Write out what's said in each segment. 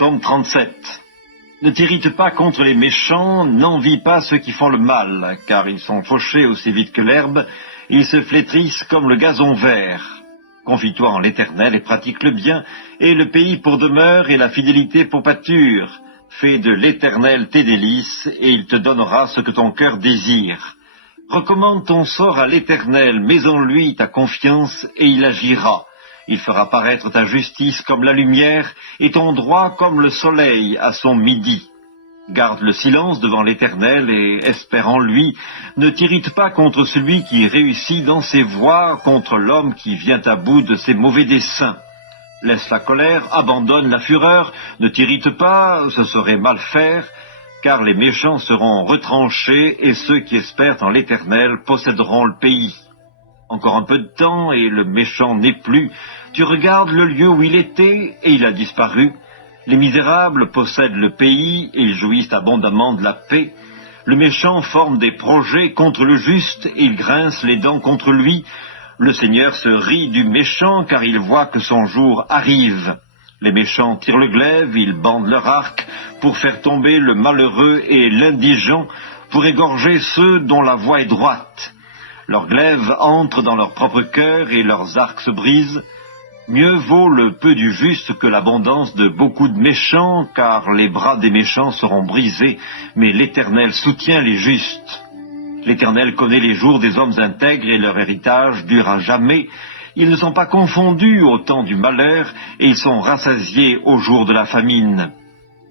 Psaume 37. Ne t'irrite pas contre les méchants, n'envie pas ceux qui font le mal, car ils sont fauchés aussi vite que l'herbe, ils se flétrissent comme le gazon vert. Confie-toi en l'Éternel et pratique le bien, et le pays pour demeure et la fidélité pour pâture. Fais de l'Éternel tes délices, et il te donnera ce que ton cœur désire. Recommande ton sort à l'Éternel, mets en lui ta confiance, et il agira. Il fera paraître ta justice comme la lumière, et ton droit comme le soleil à son midi. Garde le silence devant l'Éternel et espère en lui. Ne t'irrite pas contre celui qui réussit dans ses voies, contre l'homme qui vient à bout de ses mauvais desseins. Laisse la colère, abandonne la fureur, ne t'irrite pas, ce serait mal faire, car les méchants seront retranchés et ceux qui espèrent en l'Éternel posséderont le pays. Encore un peu de temps et le méchant n'est plus. Tu regardes le lieu où il était et il a disparu. Les misérables possèdent le pays et ils jouissent abondamment de la paix. Le méchant forme des projets contre le juste et il grince les dents contre lui. Le Seigneur se rit du méchant car il voit que son jour arrive. Les méchants tirent le glaive, ils bandent leur arc pour faire tomber le malheureux et l'indigent, pour égorger ceux dont la voie est droite. Leurs glaives entrent dans leur propre cœur et leurs arcs se brisent. Mieux vaut le peu du juste que l'abondance de beaucoup de méchants, car les bras des méchants seront brisés, mais l'Éternel soutient les justes. L'Éternel connaît les jours des hommes intègres et leur héritage dure à jamais. Ils ne sont pas confondus au temps du malheur et ils sont rassasiés au jour de la famine.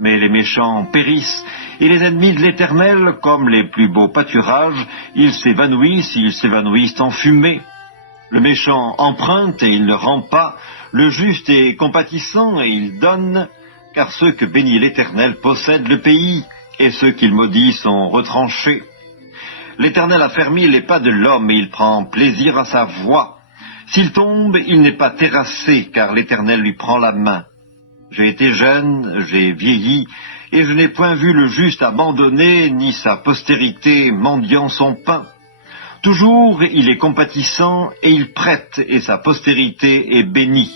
Mais les méchants périssent, et les ennemis de l'Éternel, comme les plus beaux pâturages, ils s'évanouissent en fumée. Le méchant emprunte et il ne rend pas, le juste est compatissant et il donne, car ceux que bénit l'Éternel possèdent le pays, et ceux qu'il maudit sont retranchés. L'Éternel a fermé les pas de l'homme et il prend plaisir à sa voie. S'il tombe, il n'est pas terrassé, car l'Éternel lui prend la main. J'ai été jeune, j'ai vieilli, et je n'ai point vu le juste abandonné, ni sa postérité mendiant son pain. Toujours il est compatissant, et il prête, et sa postérité est bénie.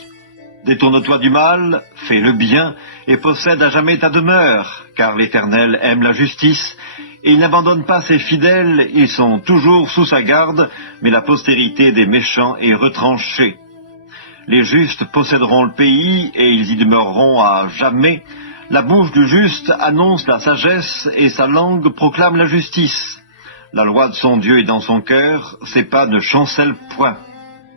Détourne-toi du mal, fais le bien, et possède à jamais ta demeure, car l'Éternel aime la justice, et il n'abandonne pas ses fidèles, ils sont toujours sous sa garde, mais la postérité des méchants est retranchée. Les justes posséderont le pays, et ils y demeureront à jamais. La bouche du juste annonce la sagesse, et sa langue proclame la justice. La loi de son Dieu est dans son cœur, ses pas ne chancellent point.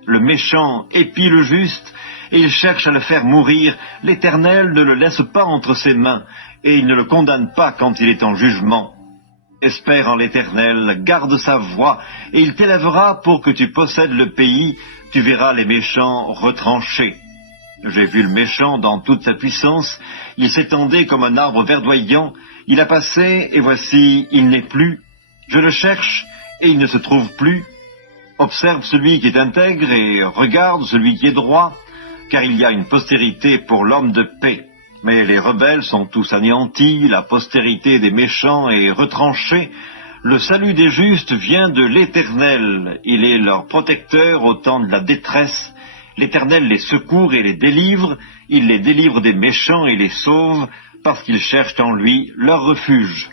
Le méchant épie le juste, et il cherche à le faire mourir. L'Éternel ne le laisse pas entre ses mains, et il ne le condamne pas quand il est en jugement. Espère en l'Éternel, garde sa voie, et il t'élèvera pour que tu possèdes le pays, tu verras les méchants retranchés. J'ai vu le méchant dans toute sa puissance, il s'étendait comme un arbre verdoyant, il a passé, et voici, il n'est plus. Je le cherche, et il ne se trouve plus. Observe celui qui est intègre, et regarde celui qui est droit, car il y a une postérité pour l'homme de paix. Mais les rebelles sont tous anéantis, la postérité des méchants est retranchée. Le salut des justes vient de l'Éternel, il est leur protecteur au temps de la détresse. L'Éternel les secourt et les délivre, il les délivre des méchants et les sauve, parce qu'ils cherchent en lui leur refuge.